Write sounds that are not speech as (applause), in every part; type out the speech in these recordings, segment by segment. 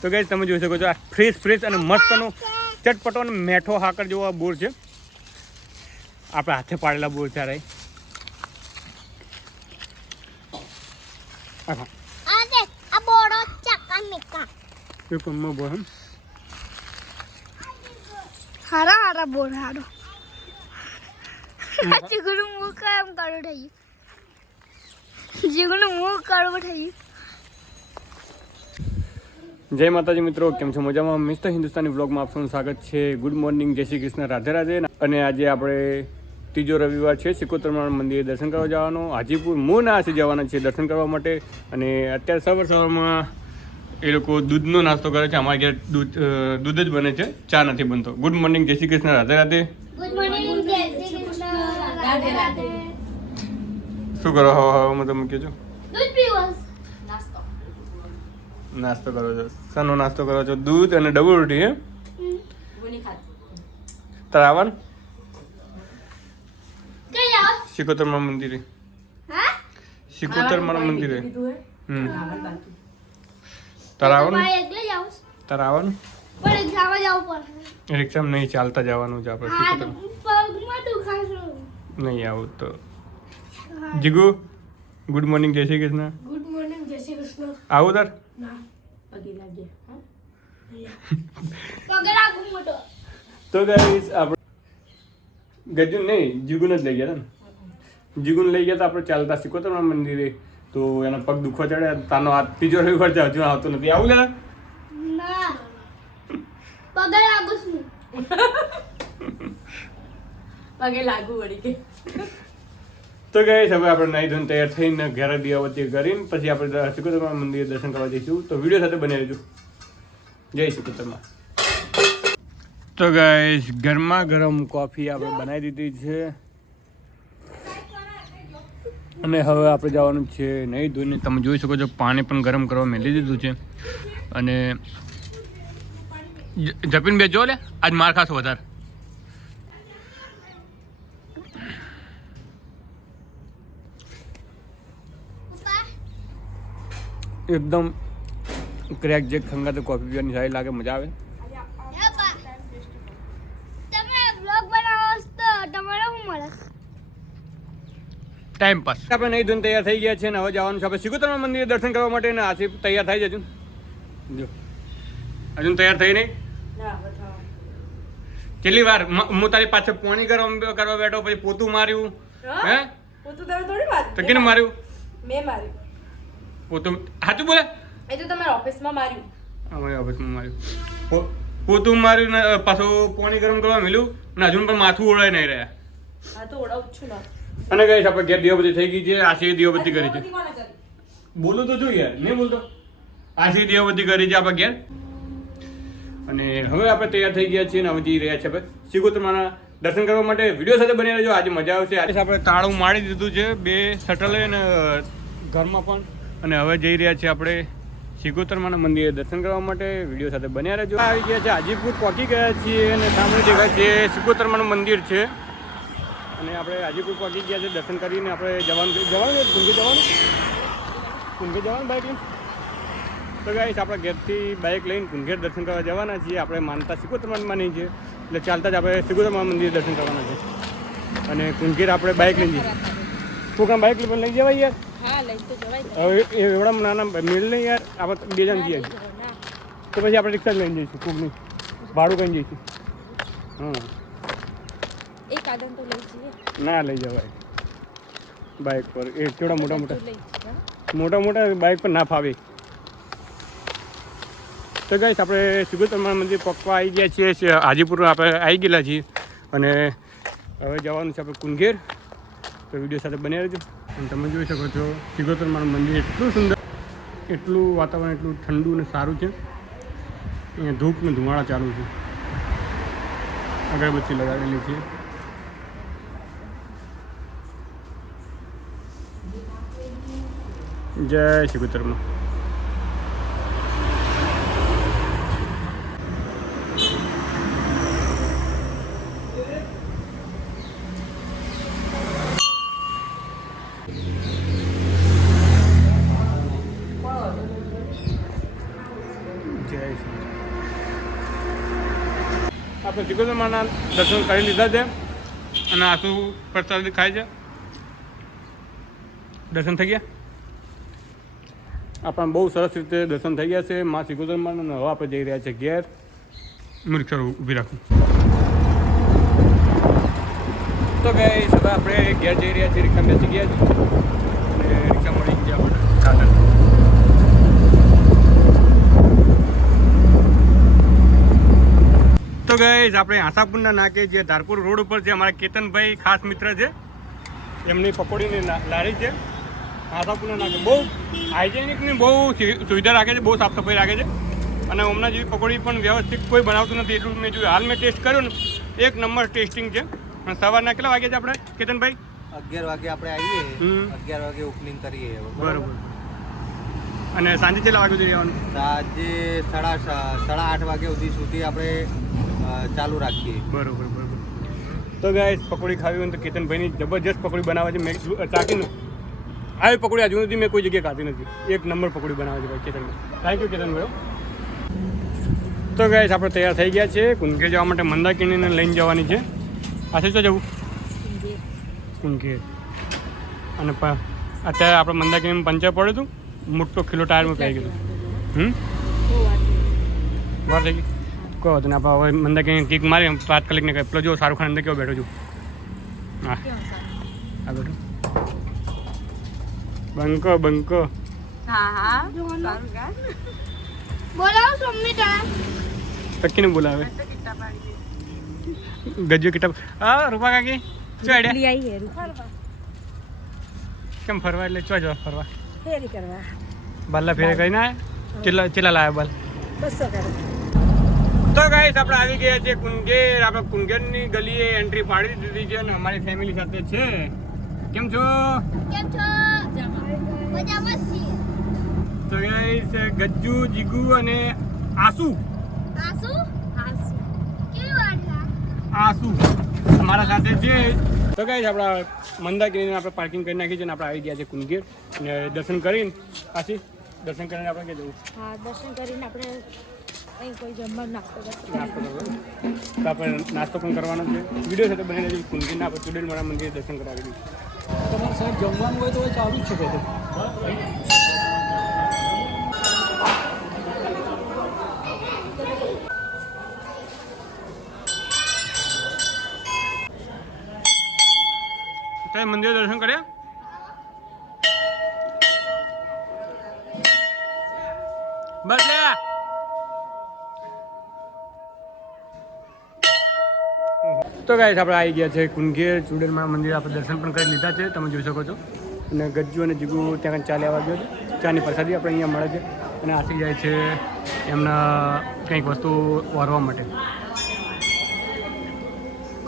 તો ગઈ તમે જોઈ શકો છો આ ફ્રેશ ફ્રેશ અને મસ્તનો ચટપટો અને મેઠો હાકર જેવો આ બોર છે. આપણે હાથે પાડેલા બોર છે હમ? હારા હારા બોર હારો. ચીકુનું મુખ કામ કાળું થઈ ગયું ચીકુનું મુખ કાળું થઈ ગયું જય માતાજી મિત્રો કેમ છો મજામાં? મિસ્ટર હિન્દુસ્તાની બ્લોગમાં આપનું સ્વાગત છે. ગુડ મોર્નિંગ જય શ્રી કૃષ્ણ રાધે રાધે. અને આજે આપણે ત્રીજો રવિવાર છે સિકોતરમાળ મંદિરે દર્શન કરવા જવાનો. હાજીપુર મૂન આસે જવાના છે દર્શન કરવા માટે. અને અત્યારે સવાર સવારમાં એ લોકો દૂધનો નાસ્તો કરે છે. અમારા ઘેર દૂધ દૂધ જ બને છે. ચા નથી બનતો. ગુડ મોર્નિંગ જય શ્રી કૃષ્ણ રાધે રાધે. ગુડ મોર્નિંગ જય શ્રી કૃષ્ણ રાધે રાધે. શું કરો? હવા હવામાં તમે કહેજો દૂધ પીવસ નાસ્તો કરો છો. શાનો નાસ્તો કરો છો? દૂધ અને ડબલ રોટી હે? તારે આવવાનું શિકોતરમાં મંદિરે. શિકોતરમાં મંદિરે. હમ. તારે આવવાનું તારે આવવાનું રિક્ષામાં નહીં ચાલતા જવાનું છે આપણે નહીં આવું તો. જીગુ ગુડ મોર્નિંગ જય શ્રી કૃષ્ણ. ગુડ મોર્નિંગ જય શ્રી કૃષ્ણ. આવું તાર. (laughs) તો ગાઈસ આપણે ગજુ નહીં જીગુન જ લઈ ગયા ને. જીગુન લઈ ગયા તો આપણે ચાલતા સિકોતરમાળ મંદિરે. તો એનો પગ દુખવા ચડે તાનો આ ત્રીજો રવિવાર છે હજુ આવતો નથી. આવું લે. ના. પગે લાગુ છું (laughs) પગે લાગુ વળી કે. તો ગાઈસ હવે આપણે નાઈ ધોઈને તૈયાર થઈને ઘરે દિયાવતી કરીને પછી આપણે સિકોતરમાળ મંદિર દર્શન કરવા જઈશું. તો વીડિયો સાથે બની રહેજો. જય સિકોતરમાં તો ગાઈસ ગરમા ગરમ કોફી આપણે બનાવી દીધી છે. અને હવે આપણે જવાનું છે નહીં ધોઈને તમે જોઈ શકો છો, પાણી પણ ગરમ કરવા મેલી દીધું છે. અને જપીન બે જો લે, આજ માર ખાશો વધારે. એકદમ ક્રેક જે ખંગાતે કોફી પીવાની સારી લાગે મજા આવે. ટાઈમ પાસ આપણે નહીં ધોઈને તૈયાર થઈ ગયા છે ને હવે જવાનું છે. આપણે સિકોતરમાં મંદિરે દર્શન કરવા માટે ને આથી તૈયાર થાય છે હજુ જો. હજુ તૈયાર થઈ નહીં? કેટલી વાર? હું તારી પાછળ પોણી કરવા કરવા બેઠો પછી પોતું માર્યું. હા? હે? પોતું તમે થોડી વાત તો કેને માર્યું? મેં માર્યું. પોતું હાચું બોલે? એ તો તમારા ઓફિસમાં માર્યું. અમારી ઓફિસમાં માર્યું. પોતું માર્યું ને પાછો પોણી ગરમ કરવા મળ્યું ને હજુ પણ માથું ઓળાઈ નહીં રહ્યા. હા તો ઓળાવું છું ને. અને કહીશ આપણે ઘેર દીવાબત્તી થઈ ગઈ છે આશી દીવાબત્તી કરી છે. બોલું તો જોઈએ નહીં બોલતો? આશી દીવાબત્તી કરી છે આપણે ઘેર. અને હવે આપણે તૈયાર થઈ ગયા છીએ ને હવે જઈ રહ્યા છે આપણે સિકોતરમાના દર્શન કરવા માટે. વીડિયો સાથે બની રહેજો આજે મજા આવશે. આજે આપણે તાળું મારી દીધું છે બે શટલે અને ઘરમાં પણ અને હવે જઈ રહ્યા છીએ આપણે સિકોતરમાના મંદિરે દર્શન કરવા માટે. વીડિયો સાથે બન્યા રહેજો. આવી ગયા છે હાજીપુર પહોંચી ગયા છીએ અને સામે દેખાય છે સિકોતરમાનું મંદિર છે. અને આપણે હાજીપુર પહોંચી ગયા છે દર્શન કરીને આપણે જવાનું જવાનું કુંભી જવાનું? કુંભે જવાનું બાઇક તો ગાઈશ આપણે ઘેરથી બાઇક લઈને કુંભેર દર્શન કરવા જવાના છીએ. આપણે માનતા સિકોતરમાં નહીં છે. એટલે ચાલતા જ આપણે સિકોતરમાં મંદિર દર્શન કરવાના છે. અને કુંભેર આપણે બાઇક લઈને જઈએ. શું કામ બાઇક લઈ જવાય યાર. હવે એવડા નાના મિલ નહીં યાર આપણે બે જણ જઈએ તો પછી આપણે રિક્ષા લઈને જઈશું કોકની. ભાડું કઈ જઈશું. હમ. એક આદમ તો લઈ જઈએ. ના લઈ જવાય. બાઇક પર. એ કેવડા મોટા મોટા? મોટા મોટા બાઇક પર ના ફાવે. તો ગઈશ આપણે સિગોતરમાળ મંદિર પકવા આવી ગયા છીએ હાજીપુર આપણે આવી ગયેલા છીએ. અને હવે જવાનું છે આપણે કુંગેર. તો વીડિયો સાથે બની રહેજો. અને તમે જોઈ શકો છો સિગોતરમાળ મંદિર એટલું સુંદર, એટલું વાતાવરણ, એટલું ઠંડુ અને સારું છે. અહીંયા ધૂપ ને ધુમાડા ચાલુ છે. અગરબત્તી લગાવેલી છે. જય શ્રી આપણે સિકોતરમાના દર્શન કરી લીધા છે અને આસુ પ્રસાદ ખાય છે. દર્શન થઈ ગયા? આપણા બહુ સરસ રીતે દર્શન થઈ ગયા છે. મા સિકોતરમાના અને હવે આપણે જઈ રહ્યા છીએ ઘેર. મુરીક્ષર ઊભી રાખું. તો ગઈ હવે આપણે ઘેર જઈ રહ્યા છીએ. રિક્ષા બેસી ગયા છીએ અને રિક્ષા મળી ગયા આપણે સાધન તો ગઈ આપણે આશાપુરના નાકે જે ધારપુર રોડ ઉપર છે અમારા કેતનભાઈ ખાસ મિત્ર છે એમની પકોડીની લારી છે. આશાપુરના નાકે બહુ હાઇજેનિકની બહુ સુવિધા રાખે છે બહુ સાફ સફાઈ રાખે છે. અને હમણાં જેવી પકોડી પણ વ્યવસ્થિત કોઈ બનાવતું નથી એટલું મેં જોયું. હાલ મેં ટેસ્ટ કર્યો ને એક નંબર ટેસ્ટિંગ છે. અને સવારના કેટલા વાગે છે આપણે કેતનભાઈ? અગિયાર વાગે આપણે આવીએ. અગિયાર વાગે ઓપનિંગ કરીએ. બરોબર. અને સાંજે કેટલા વાગે સુધી રહેવાનું? સાંજે સાડા સાડા આઠ વાગ્યા સુધી સુધી આપણે ચાલુ રાખીએ. બરોબર બરોબર. તો ગાય પકોડી ખાવી હોય ને તો કેતનભાઈની જબરજસ્ત પકોડી બનાવે છે. મેં ચાખીને આવી પકોડી હજુ સુધી મેં કોઈ જગ્યાએ ખાધી નથી. એક નંબર પકોડી બનાવે છે ભાઈ કેતનભાઈ. થેન્ક યુ કેતનભાઈ. તો ગાય આપણે તૈયાર થઈ ગયા છે કુંકેર જવા માટે મંદાકિણીને લઈને જવાની છે. પાસે તો જવું? કુંકેર અને અત્યારે આપણે મંદાકીણીમાં પંચર પડ્યું હતું. મોટો કિલો ટાયરમાં પડી ગયો હમ? વાર થઈ ગઈ કહો તો ને હવે મને કંઈ કિક મારી તાત્કાલિક ને કહે પેલો જો શાહરુખ ખાન અંદર કેવો બેઠો છું. હા. આ બેઠો. બંકો બંકો. હા હા. સારું કા? બોલાવો ગજ્યો કિતાબ હા રૂપા કાકી ચો આઈડિયા કેમ ફરવા? એટલે ચો જવા ફરવા? ફેરી કરવા. બલ્લા ફેરી કરીને ચેલા ચેલા લાવ્યા બલ. બસો તો ગાઈસ આપણે આવી ગયા છે કુંગેર. આપણે કુંગેરની ગલીએ એન્ટ્રી પાડી દીધી છે અને અમારી ફેમિલી સાથે છે. કેમ છો? કેમ છો? મજામાં છીએ. તો ગાઈસ ગજ્જુ જીગુ અને આસુ. આસુ? આસુ. કેવા આસુ. અમારા સાથે છે. તો ગાઈસ આપણા મંદાકીરીને આપણે પાર્કિંગ કરી નાખી છે અને આપણે આવી ગયા છે કુંગીર. અને દર્શન કરીને પાછી દર્શન કરીને આપણે ક્યાં જવું? હા દર્શન કરીને આપણે અહીં કોઈ જમવાનું નાસ્તો નાસ્તો આપણે નાસ્તો પણ કરવાનો છે. વીડિયો સાથે બની રહેજો કુંગીરના. આપણે ચુડેલ મારા મંદિર દર્શન કરાવી દઈશું. તમારે સાહેબ જમવાનું હોય તો ચાલુ જ છે બધું. તે મંદિર દર્શન કર્યા? બસ તો ગાઈસ આપણે આવી ગયા છે કુંગેર ચુડેલમાં મંદિર આપણે દર્શન પણ કરી લીધા છે. તમે જોઈ શકો છો. અને ગજ્જુ અને જીગુ ત્યાં ચાલ્યા આવ્યા ગયો છે. ચાની પ્રસાદી આપણે અહીંયા મળે છે. અને આસી જાય છે એમના કંઈક વસ્તુ વારવા માટે.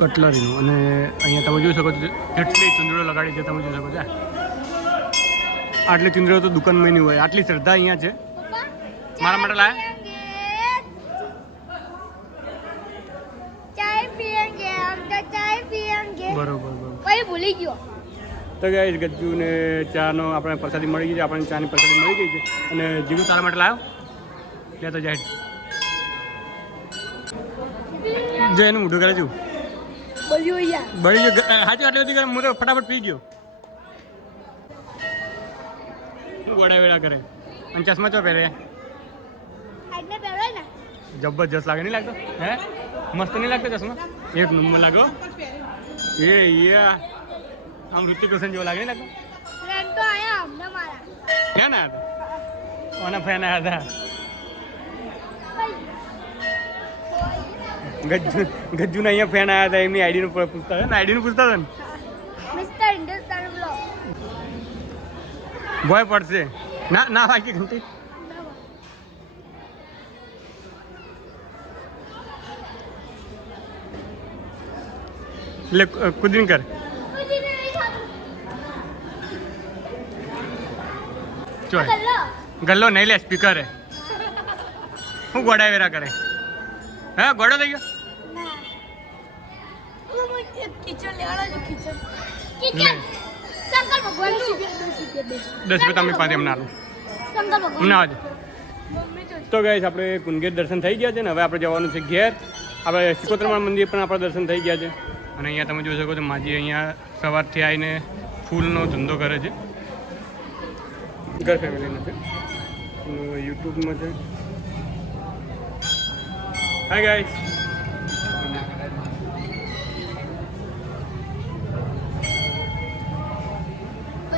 કટલરીનું. અને અહીંયા તમે જોઈ શકો છો જેટલી ચુંદડીઓ લગાડી છે તમે જોઈ શકો છો. આટલી ચુંદડીઓ તો દુકાનમાં નહીં હોય. આટલી શ્રદ્ધા અહીંયા છે. મારા માટે લાયા? બરોબર ભૂલી ગયો. તો ગાઈશ ગજ્જુને ચાનો આપણે પ્રસાદી મળી ગઈ છે. ચાની પ્રસાદી મળી ગઈ અને જીવું તારા માટે લાવ્યો લે તો જાય. જયનું મોઢું કરે છું યાર. હાચી આટલી બધી કરે હું તો ફટાફટ પી ગયો. હું વડા વેડા કરે? અને ચશ્મા ચો પહેરે? જબરજસ્ત લાગે નહીં લાગતો? હે? મસ્ત નહીં લાગતો ચશ્મા? એક નંબર લાગો એ યા આમ ઋતિક રોશન જેવો લાગે નહીં લાગતો? ફ્રેન્ડ તો આયા મારા. ફેન હતા? કોના ફેન આયા હતા? ગજ્જુ ગજ્જુના અહીંયા ફેન આવ્યા હતા એમની આઈડીનું પૂછતા હતા. ને આઈડીનું પૂછતા હતા ને? મિસ્ટર હિન્દુસ્તાન બ્લોગ ભય પડશે. ના ના વાગી ઘંટી. એટલે કુદીન કર. ચોય. ગલ્લો નહીં લે સ્પીકર. હે હું ગોડા વેરા કરે. હે ગોડો થઈ ગયો? કિચન લેવાના જો કિચન. કિચન? શંકર ભગવાન. દસ રૂપિયા દસ રૂપિયા તમે પાસે એમને આલું શંકર ભગવાન. અમને તો ગઈ આપણે કુંગેર દર્શન થઈ ગયા છે ને હવે આપણે જવાનું છે ઘેર. આપણે સિકોતરમા મંદિર પણ આપણા દર્શન થઈ ગયા છે. અને અહીંયા તમે જોઈ શકો છો માજી અહીંયા સવારથી આવીને ફૂલનો ધંધો કરે છે. ઘર ફેમિલીનો છે. યુટ્યુબમાં છે. હાય ગાઈસ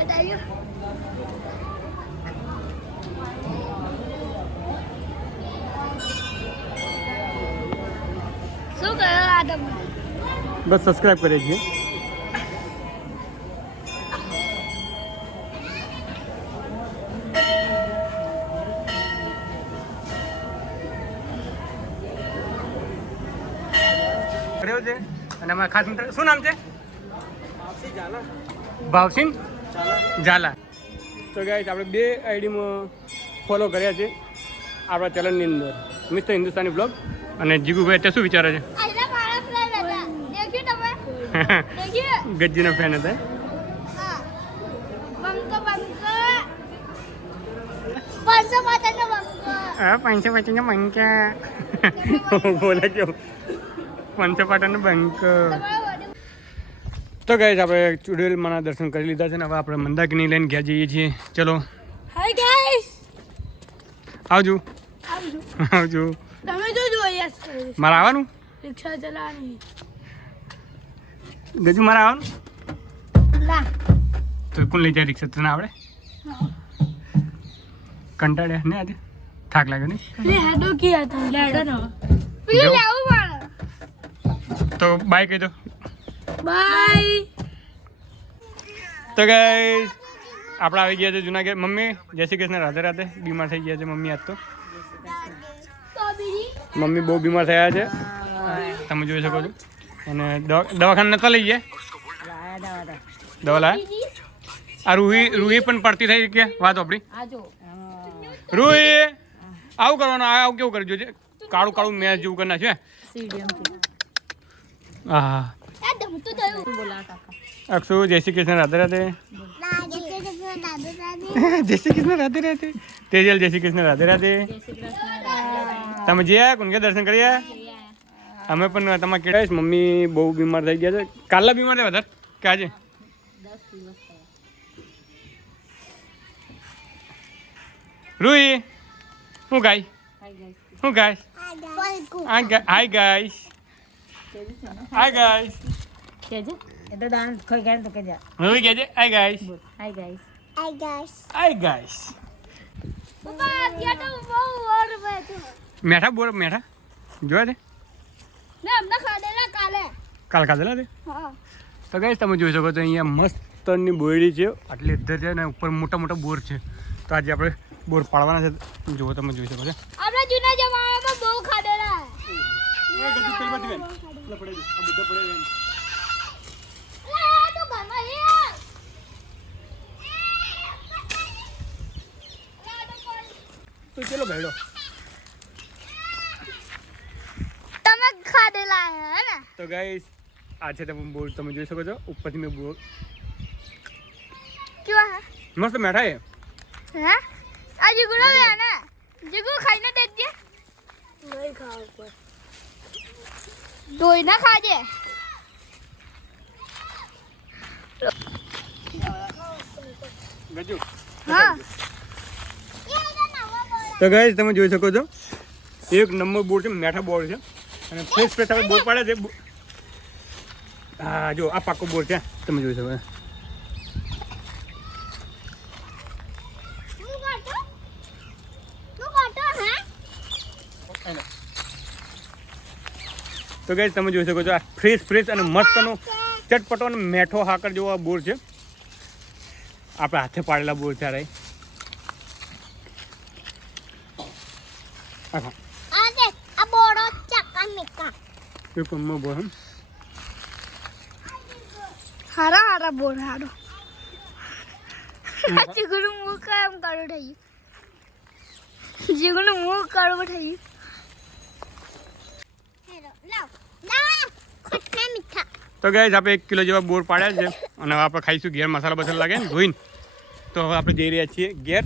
બતાવ્યું શું કર્યો આ તમે બસ સબસ્ક્રાઇબ કરીએ છીએ કર્યો છે? અને અમારા ખાસ મિત્ર શું નામ છે? ભાવસિંહ? ઝાલા. તો ગાઈસ આપણે બે આઈડીમાં ફોલો કર્યા છે આપણા ચલણની અંદર. મિસ્ટર હિન્દુસ્તાની બ્લોગ અને જીગુભાઈ અત્યારે શું વિચારે છે? ગજ્જીના ફેન હતા (laughs) પાંચસો પચાસનો બંક (laughs) બોલે કેવું? પાંચસો પાટણનો બંક તો ગઈ આપણે ચુડેલમાંના દર્શન કરી લીધા છે ને હવે આપણે મંદાકિની લઈને ગયા જઈએ છીએ. ચલો. હાય ગાઈસ આવજો. આવજો. તમે જો યસ મારે આવવાનું? રિક્ષા ચલાવવાની. ગજુ મારે આવવાનું? ના. તો કોણ લઈ જાય રિક્ષા? તને આવડે? કંટાળ્યા ને આજે? થાક લાગે લે હેડો કી હતા લેડો નો તો બાય કહી દો. બાય. તો ગઈ આપણે આવી ગયા છે જુનાગઢ. મમ્મી જય શ્રી કૃષ્ણ. રાધે રાધે. બીમાર થઈ ગયા છે મમ્મી આજ તો. મમ્મી બહુ બીમાર થયા છે. તમે જોઈ શકો છો. અને દવા દવાખાને નતા લઈ ગયા? દવા લાયા? આ રૂહી રૂહી પણ પડતી થઈ કે વાત આપણી? રૂહી આવું કરવાનું આ આવું કેવું કરજો છે કાળું કાળું મેચ જેવું કરી નાખ્યું હે હા અક્ષુ જય શ્રી કૃષ્ણ રાધે રાધે. (laughs) જય શ્રી કૃષ્ણ રાધે રાધે. તેજલ જય શ્રી કૃષ્ણ રાધે રાધે. તમે જયા કુંગે દર્શન કર્યા અમે પણ તમારે કેળાઈશ મમ્મી બહુ બીમાર થઈ ગયા છે. કાલના બીમાર થયા વધારે કે આજે? રૂહી શું ગાય શું ગાય હાય ગાઈસ હાય ગાઈસ કેજે? એ તો દાન ખોઈ ગયા તો કેજે. હું કેજે? Hi guys hi guys hi guys hi guys પપ્પા ત્યાં તો બહુ ઓર બેઠો મેઠા બોલ મેઠા. જોયા છે મેં અમને ખાધેલા કાલે. કાલ ખાધેલા છે હા. તો ગાઈસ તમે જોઈ શકો છો અહીંયા મસ્તની બોયડી છે. આટલી અધર છે અને ઉપર મોટા મોટા બોર છે. તો આજે આપણે બોર પાડવાના છે. જુઓ તમે જોઈ શકો છો. આપણે જૂના જમાનામાં બહુ ખાધેલા. અલા, આ તો ઘરમાં છે. યાર. અલા, આ તો તો ચલો ભેડો તમે ખાધેલા હે ને? તો ગાઈસ આ છે તમે બોર તમે જોઈ શકો છો? ઉપરથી મેં બોર કેવા હે? મસ્ત મેઠા હે હે? આ જીગુડો હે ને. જીગુ ખાઈને દેજે નહીં ખાવ પર ધોઈ ના ખાજે તો ગાઈસ તમે જોઈ શકો છો એક નંબર બોર્ડ છે મેઠા બોર્ડ છે. અને ફ્રેશ ફ્રેશ આપણે બોર્ડ પાડે છે હા જો આ પાકો બોર્ડ છે. તમે જોઈ શકો છો તું કાટો તું કાટો હે તો ગાઈસ તમે જોઈ શકો છો આ ફ્રેશ ફ્રેશ અને મસ્તનો ચટપટો અને મેઠો હાકર જેવો આ બોર છે. આપણે હાથે પાડેલા બોર છે હમ. હારા હારા બોર હારો. જીગુનું મુખ કામ કાળું થઈ ગયું જીગુનું મુખ કાળું થઈ ગયું મીઠા તો ગાઈસ આપણે એક કિલો જેવા બોર પાડ્યા છે અને હવે આપણે ખાઈશું ઘેર મસાલા બસાલા લાગે ને ધોઈને તો હવે આપણે જઈ રહ્યા છીએ ઘેર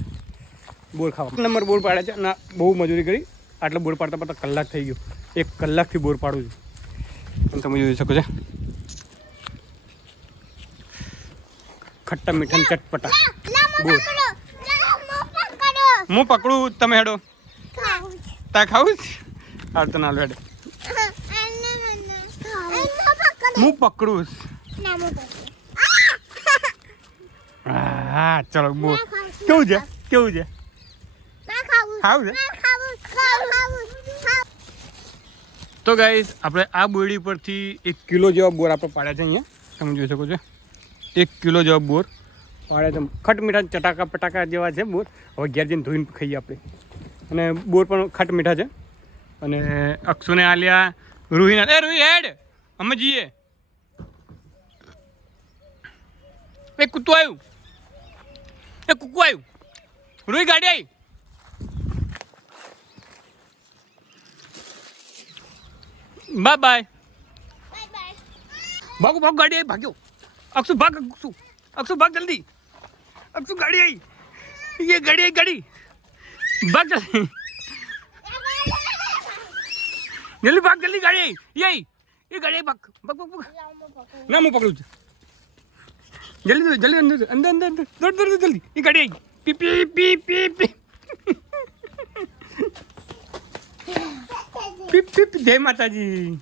બોર ખાવા. નંબર બોર પાડ્યા છે અને બહુ મજૂરી કરી. આટલો બોર પાડતા પાડતા કલાક થઈ ગયો. એક કલાકથી બોર પાડું છું. તમે જોઈ શકો છો. ખટ્ટા મીઠા ચટપટા. બોર. હું પકડું તમે હેડો. તા ખાવું જ હાર તો ના લો હેડે. હું પકડું હા ચલો બોર કેવું છે? કેવું છે? ખાવું. છે? તો ગાઈઝ આપણે આ બોરડી પરથી એક કિલો જેવા બોર આપણે પાડ્યા છે અહીંયા. તમે જોઈ શકો છો. એક કિલો જેવા બોર પાડ્યા છે. ખટ મીઠા ચટાકા પટાકા જેવા છે બોર. હવે ઘેર જઈને ધોઈને ખાઈએ આપણે. અને બોર પણ ખટ મીઠા છે. અને અક્ષુને આલ્યા રૂહીના. એ રૂહી હેડ! અમે જઈએ. એ કૂતું આવ્યું એ કૂકું આવ્યું રૂહી ગાડી આવી બાય બાય ભાગો ભાગ ગાડી આવી ભાગ્યો અક્ષુ ભાગ અક્ષુ અક્ષુ ભાગ જલ્દી અક્ષુ ગાડી આવી ये गाड़ी आई गाड़ी भाग जल्दी जल्दी भाग जल्दी गाड़ी आई ये आई ये गाड़ी आई भाग भाग भाग भाग ना જલ્દી જલ્દી અંદર અંદર અંદર અંદર દોડ દોડ જલ્દી એ ગાડી આવી પી પી પી પી પી પીપ પીપ જય માતાજી